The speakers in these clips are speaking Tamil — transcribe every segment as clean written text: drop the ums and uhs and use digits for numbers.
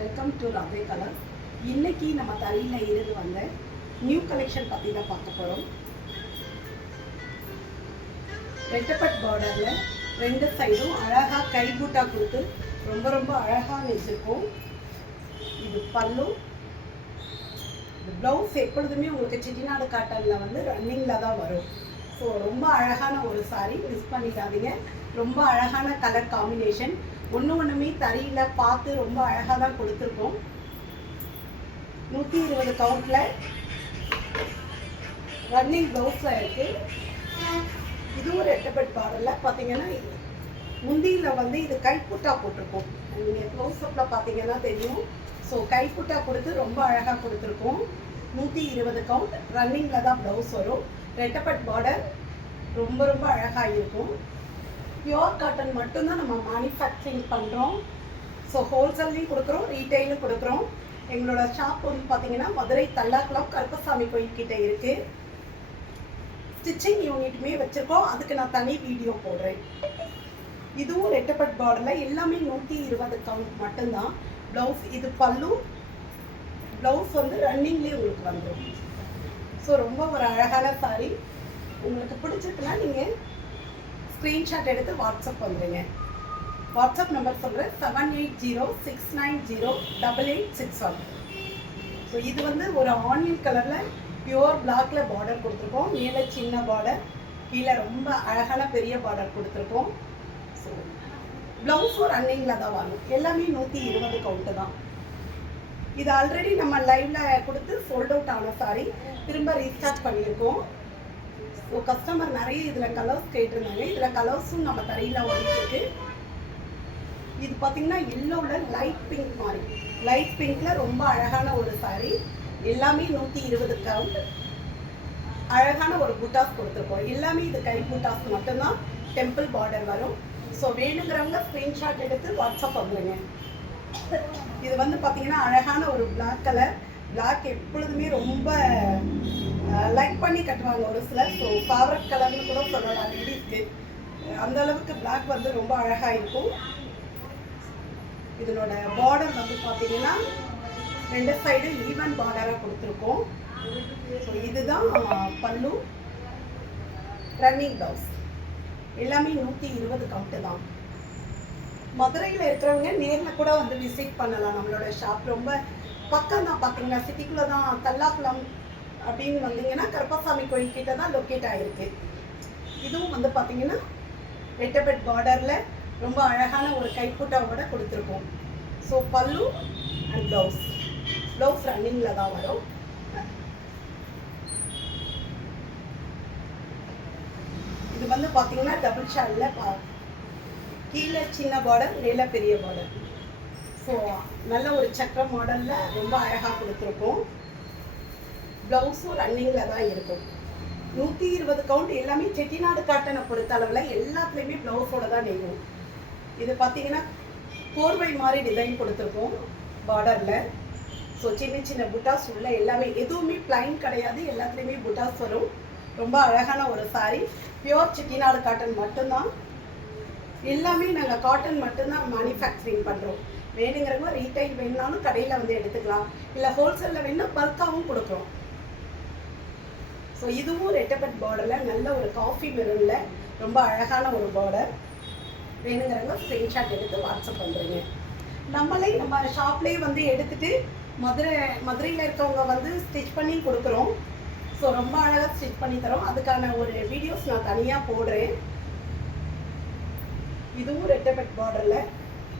Welcome to Radhe colour. இன்னைக்கு நம்ம தரையில் இருந்து வந்த நியூ கலெக்ஷன் பற்றி தான் பார்க்க போகிறோம். ரெட்டப்பட் பார்டரில் ரெண்டு சைடும் அழகாக கைபூட்டா கொடுத்து ரொம்ப அழகாக வச்சுருக்கோம். இது பல்லு. இது ப்ளவுஸ் எப்பொழுதுமே உங்களுக்கு செட்டிநாடு காட்டனில் வந்து ரன்னிங்கில் தான் வரும். ஸோ ரொம்ப அழகான ஒரு சாரீ, மிஸ் பண்ணிக்காதீங்க. ரொம்ப அழகான கலர் காம்பினேஷன். ஒன்றுமே தறியில் பார்த்து ரொம்ப அழகாக தான் கொடுத்துருக்கோம். 120 கவுண்டில் ரன்னிங் ப்ளவுஸில் இருக்குது. இதுவும் ரெட்டப்பட் பார்டரில் பார்த்தீங்கன்னா முந்தியில் வந்து இது கைப்புட்டா போட்டிருக்கோம். நீங்கள் க்ளோஸ் அப்பில் பார்த்தீங்கன்னா தெரியும். ஸோ கைப்புட்டா கொடுத்து ரொம்ப அழகாக கொடுத்துருக்கோம். 120 கவுண்ட் ரன்னிங்கில் தான் ப்ளவுஸ் வரும். ரெட்டப்பட் பார்டர் ரொம்ப அழகாக இருக்கும். பியோர் காட்டன் மட்டும்தான் நம்ம மேனுஃபேக்சரிங் பண்ணுறோம். ஸோ ஹோல்சேல்லையும் கொடுக்குறோம், ரீட்டைலும் கொடுக்குறோம். எங்களோட ஷாப் வந்து பார்த்தீங்கன்னா மதுரை தல்லாக்குளம் கருப்பசாமி கோயில்கிட்ட இருக்குது. ஸ்டிச்சிங் யூனிட்டுமே வச்சுருக்கோம். அதுக்கு நான் தனி வீடியோ போடுறேன். இதுவும் ரெட்டப்பட் பார்டரில் எல்லாமே 120 கவுண்ட் மட்டும்தான். ப்ளவுஸ் இது பல்லு. ப்ளவுஸ் வந்து ரன்னிங்லேயே உங்களுக்கு வந்துடும். ஸோ ரொம்ப ஒரு அழகான சாரீ. உங்களுக்கு பிடிச்சிருக்குன்னா நீங்கள் ஸ்க்ரீன்ஷாட் எடுத்து வாட்ஸ்அப் வந்துடுங்க. வாட்ஸ்அப் நம்பர் சொல்கிறேன், 7806908861. ஸோ இது வந்து ஒரு ஆனியன் கலரில் பியூர் பிளாக்ல பார்டர் கொடுத்துருக்கோம். மேலே சின்ன பார்டர், கீழே ரொம்ப அழகான பெரிய பார்டர் கொடுத்துருக்கோம். ஸோ ப்ளவுஸும் ரன்னிங்கில் தான் வாங்கும். எல்லாமே 120 கவுண்ட்டு தான். இது ஆல்ரெடி நம்ம லைவில் கொடுத்து சோல்ட் அவுட் ஆன சாரி திரும்ப ரீஸ்டார்ட் பண்ணியிருக்கோம். ஸோ கஸ்டமர் நிறைய இதில் கலர்ஸ் கேட்டிருந்தாங்க. இதில் கலர்ஸும் நம்ம தரையில் ஓடிட்டுருக்கு. இது பார்த்திங்கன்னா எல்லோவில் லைட் பிங்க் மாதிரி, லைட் பிங்க்கில் ரொம்ப அழகான ஒரு சாரீ. எல்லாமே 120 கவுண்ட். அழகான ஒரு புட்டாஸ் கொடுத்துருக்கோம். எல்லாமே இது கை புட்டாஸ் மட்டும்தான். டெம்பிள் பார்டர் வரும். ஸோ வேணுங்கிறவங்க ஸ்க்ரீன்ஷாட் எடுத்து வாட்ஸ்அப் வந்துடுங்க. இது வந்து பார்த்தீங்கன்னா அழகான ஒரு பிளாக் கலர். பிளாக் எப்பொழுதுமே ரொம்ப லைக் பண்ணி கட்டுவாங்க ஒரு சிலர். ஸோ ஃபேவரட் கலர்னு கூட சொல்லலாம் லேடிஸ்க்கு. அந்த அளவுக்கு பிளாக் வந்து ரொம்ப அழகாக இருக்கும். இதனோட பார்டர் வந்து பார்த்தீங்கன்னா ரெண்டு சைடு ஈவன் பார்டராக கொடுத்துருக்கோம். ஸோ இதுதான் பல்லு. ரன்னிங் ப்ளவுஸ் எல்லாமே 120 கவுண்ட்டு தான். மதுரையில் இருக்கிறவங்க நேரில் கூட வந்து விசிட் பண்ணலாம். நம்மளோட ஷாப் ரொம்ப பக்கம் தான். பார்த்தீங்கன்னா சிட்டிக்குள்ளே தான். தல்லாக்குளம் அப்படின்னு வந்தீங்கன்னா கருப்பசாமி கோயில்கிட்ட தான் லொக்கேட் ஆகிருக்கு. இதுவும் வந்து பார்த்தீங்கன்னா ரெட்டப்பட் பார்டரில் ரொம்ப அழகான ஒரு கைப்புட்டாவோட கொடுத்துருக்கோம். ஸோ பல்லு அண்ட் ப்ளவுஸ். ப்ளவுஸ் ரன்னிங்கில் தான் வரும். இது வந்து பார்த்தீங்கன்னா டபுள் ஷேடில் கீழே சின்ன பார்டர், மேலே பெரிய பார்டர். ஸோ நல்ல ஒரு சக்கர மாடலில் ரொம்ப அழகாக கொடுத்துருக்கோம். ப்ளவுஸும் ரன்னிங்கில் தான் இருக்கும். 120 கவுண்ட். எல்லாமே செட்டிநாடு காட்டனை பொறுத்த அளவில் எல்லாத்துலேயுமே ப்ளவுஸோட தான் நெய்யும். இது பார்த்தீங்கன்னா கோர்வை மாதிரி டிசைன் கொடுத்துருக்கோம் பார்டரில். ஸோ சின்ன புட்டாஸ் உள்ள எல்லாமே, எதுவுமே பிளைன் கிடையாது. எல்லாத்துலேயுமே புட்டாஸ் வரும். ரொம்ப அழகான ஒரு சாரீ. பியோர் செட்டிநாடு காட்டன் மட்டும்தான். எல்லாமே நாங்கள் காட்டன் மட்டும்தான் மேனுஃபேக்சரிங் பண்ணுறோம். வேணுங்கிறவங்க ரீட்டைல் வேணுனாலும் கடையில் வந்து எடுத்துக்கலாம். இல்லை ஹோல்சேலில் வேணுன்னா பல்காகவும் கொடுக்குறோம். ஸோ இதுவும் ரெட்டப்பட் பார்டரில் நல்ல ஒரு காஃபி மெரூனில் ரொம்ப அழகான ஒரு பார்டர். வேணுங்கிறவங்க ஸ்க்ரீன்ஷாட் எடுத்து வாட்ஸ்அப் பண்ணுறீங்க. நம்ம ஷாப்லேயே வந்து எடுத்துகிட்டு மதுரையில் இருக்கவங்க வந்து ஸ்டிச் பண்ணி கொடுக்குறோம். ஸோ ரொம்ப அழகாக ஸ்டிச் பண்ணி தரோம். அதுக்கான ஒரு வீடியோஸ் நான் தனியாக போடுறேன். இதுவும் ரெட்டப்பட் பார்டரில்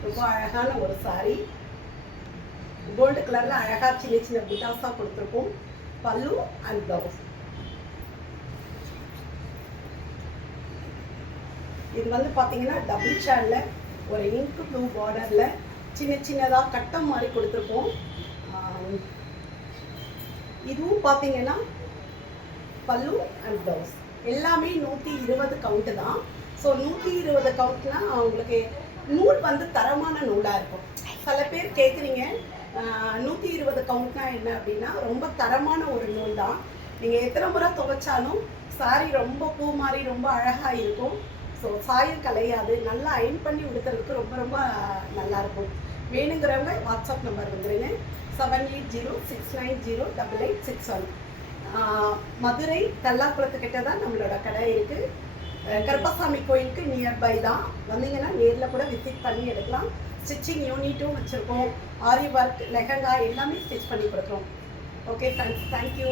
ரொம்ப அழகான ஒரு சாரீ. கோல்டு கலரில் அழகாக சின்ன புட்டாஸாக கொடுத்துருக்கோம். பல்லு அண்ட் ப்ளவுஸ். இது வந்து பார்த்தீங்கன்னா டபுள் ஷேடில் ஒரு இங்க் ப்ளூ பார்டரில் சின்னதாக கட்டம் மாதிரி கொடுத்துருக்கோம். இதுவும் பார்த்தீங்கன்னா பல்லு அண்ட் ப்ளவுஸ். எல்லாமே 120 கவுண்ட்டு தான். ஸோ 120 கவுண்ட்னா உங்களுக்கு நூல் வந்து தரமான நூலாக இருக்கும். சில பேர் கேட்குறீங்க 120 கவுண்ட்னா என்ன அப்படின்னா, ரொம்ப தரமான ஒரு நூல் தான். நீங்கள் எத்தனை முறை துவைச்சாலும் சாரீ ரொம்ப பூ மாதிரி ரொம்ப அழகாக இருக்கும். ஸோ சாயம் கலையாது. நல்லா அயன் பண்ணி உடுத்துறதுக்கு ரொம்ப நல்லாயிருக்கும். வேணுங்கிறவங்க வாட்ஸ்அப் நம்பர் வந்துருங்க 7806908861. மதுரை கல்லாக்குளத்துக்கிட்ட தான் நம்மளோட கடை இருக்குது. கருப்பசாமி கோயிலுக்கு நியர்பை தான். வந்தீங்கன்னா நேரில் கூட விசிட் பண்ணி எடுக்கலாம். ஸ்டிச்சிங் யூனிட்டும் வச்சுருக்கோம். ஆரி ஒர்க், லெஹங்கா எல்லாமே ஸ்டிச் பண்ணி கொடுக்குறோம். Okay friends, thank you.